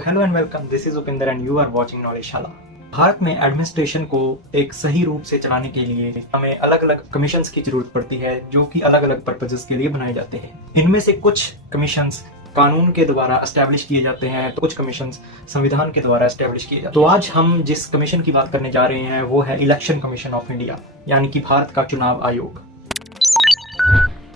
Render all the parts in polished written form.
तो hello and welcome, this is Upinder and you are watching नॉलेजशाला। भारत में एडमिनिस्ट्रेशन को एक सही रूप से चलाने के लिए हमें अलग अलग कमीशंस की जरूरत पड़ती है, जो कि अलग अलग पर्पजेस के लिए बनाए जाते हैं। इनमें से कुछ कमीशंस कानून के द्वारा एस्टैब्लिश किए जाते हैं, तो कुछ कमीशंस संविधान के द्वारा एस्टैब्लिश किए जाते हैं। तो आज हम जिस कमीशन की बात करने जा रहे हैं वो है इलेक्शन कमीशन ऑफ इंडिया, यानी कि भारत का चुनाव आयोग।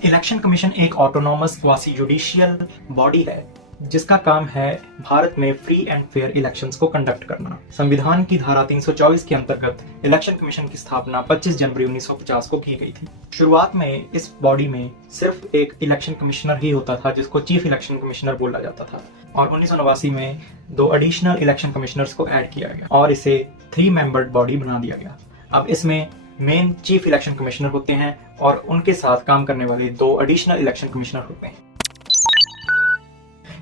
इलेक्शन कमीशन एक ऑटोनॉमस क्वासी जुडिशियल बॉडी है जिसका काम है भारत में फ्री एंड फेयर इलेक्शंस को कंडक्ट करना। संविधान की धारा 324 के अंतर्गत इलेक्शन कमीशन की स्थापना 25 जनवरी 1950 को की गई थी। शुरुआत में इस बॉडी में सिर्फ एक इलेक्शन कमिश्नर ही होता था, जिसको चीफ इलेक्शन कमिश्नर बोला जाता था, और 1989 में 2 एडिशनल इलेक्शन कमिश्नर्स को ऐड किया गया और इसे 3 मेंबर्ड बॉडी बना दिया गया। अब इसमें मेन चीफ इलेक्शन कमिश्नर होते हैं और उनके साथ काम करने वाले 2 एडिशनल इलेक्शन कमिश्नर होते हैं।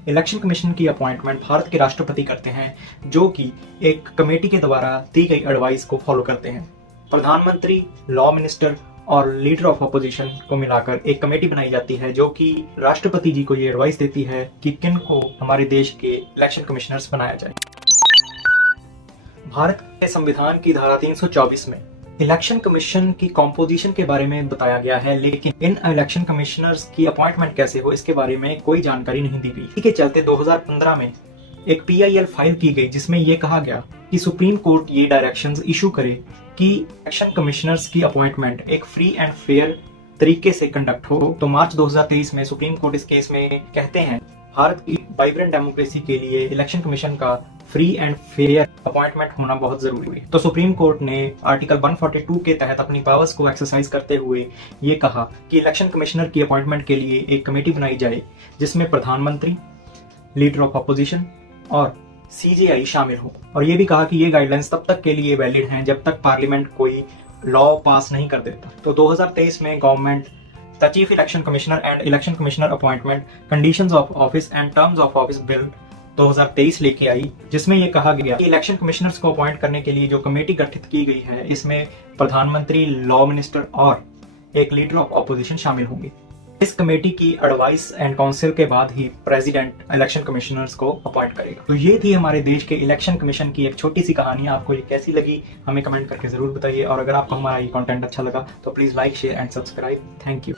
इलेक्शन कमीशन की अपॉइंटमेंट भारत के राष्ट्रपति करते हैं, जो कि एक कमेटी के द्वारा दी गई एडवाइस को फॉलो करते हैं। प्रधानमंत्री, लॉ मिनिस्टर और लीडर ऑफ अपोजिशन को मिलाकर एक कमेटी बनाई जाती है, जो कि राष्ट्रपति जी को ये एडवाइस देती है कि किन को हमारे देश के इलेक्शन कमिश्नर्स बनाया जाए। भारत के संविधान की धारा 324 में इलेक्शन कमीशन की कॉम्पोजिशन के बारे में बताया गया है, लेकिन इन इलेक्शन कमिश्नर्स की अपॉइंटमेंट कैसे हो इसके बारे में कोई जानकारी नहीं दी गई। इसी के चलते 2015 में एक PIL फाइल की गई, जिसमें यह कहा गया कि सुप्रीम कोर्ट ये डायरेक्शंस इशू करे कि इलेक्शन कमिश्नर्स की अपॉइंटमेंट एक फ्री एंड फेयर तरीके से कंडक्ट हो। तो मार्च 2023 में सुप्रीम कोर्ट इस केस में कहते हैं भारत की वाइब्रेंट डेमोक्रेसी के लिए इलेक्शन कमीशन का फ्री एंड फेयर अपॉइंटमेंट होना बहुत जरूरी है। तो सुप्रीम कोर्ट ने आर्टिकल 142 के तहत अपनी पावर्स को एक्सरसाइज करते हुए ये कहा कि इलेक्शन कमिश्नर की अपॉइंटमेंट के लिए एक कमेटी बनाई जाए, जिसमें प्रधानमंत्री, लीडर ऑफ अपोजिशन और CJI शामिल हो। और ये भी कहा कि ये गाइडलाइंस तब तक के लिए वैलिड हैं जब तक पार्लियामेंट कोई लॉ पास नहीं कर देता। तो 2023 में government the chief election commissioner and election commissioner appointment conditions of office and terms of office bill 2023 लेके आई, जिसमें यह कहा गया कि इलेक्शन कमिश्नर्स को अपॉइंट करने के लिए जो कमेटी गठित की गई है, इसमें प्रधानमंत्री, लॉ मिनिस्टर और एक लीडर ऑफ अपोजिशन शामिल होंगे। इस कमेटी की एडवाइस एंड काउंसिल के बाद ही प्रेसिडेंट इलेक्शन कमिश्नर्स को अपॉइंट करेगा। तो ये थी हमारे देश के इलेक्शन कमीशन की एक छोटी सी कहानी। आपको ये कैसी लगी हमें कमेंट करके जरूर बताइए, और अगर आपको हमारा ये कंटेंट अच्छा लगा तो please like, share and subscribe. Thank you.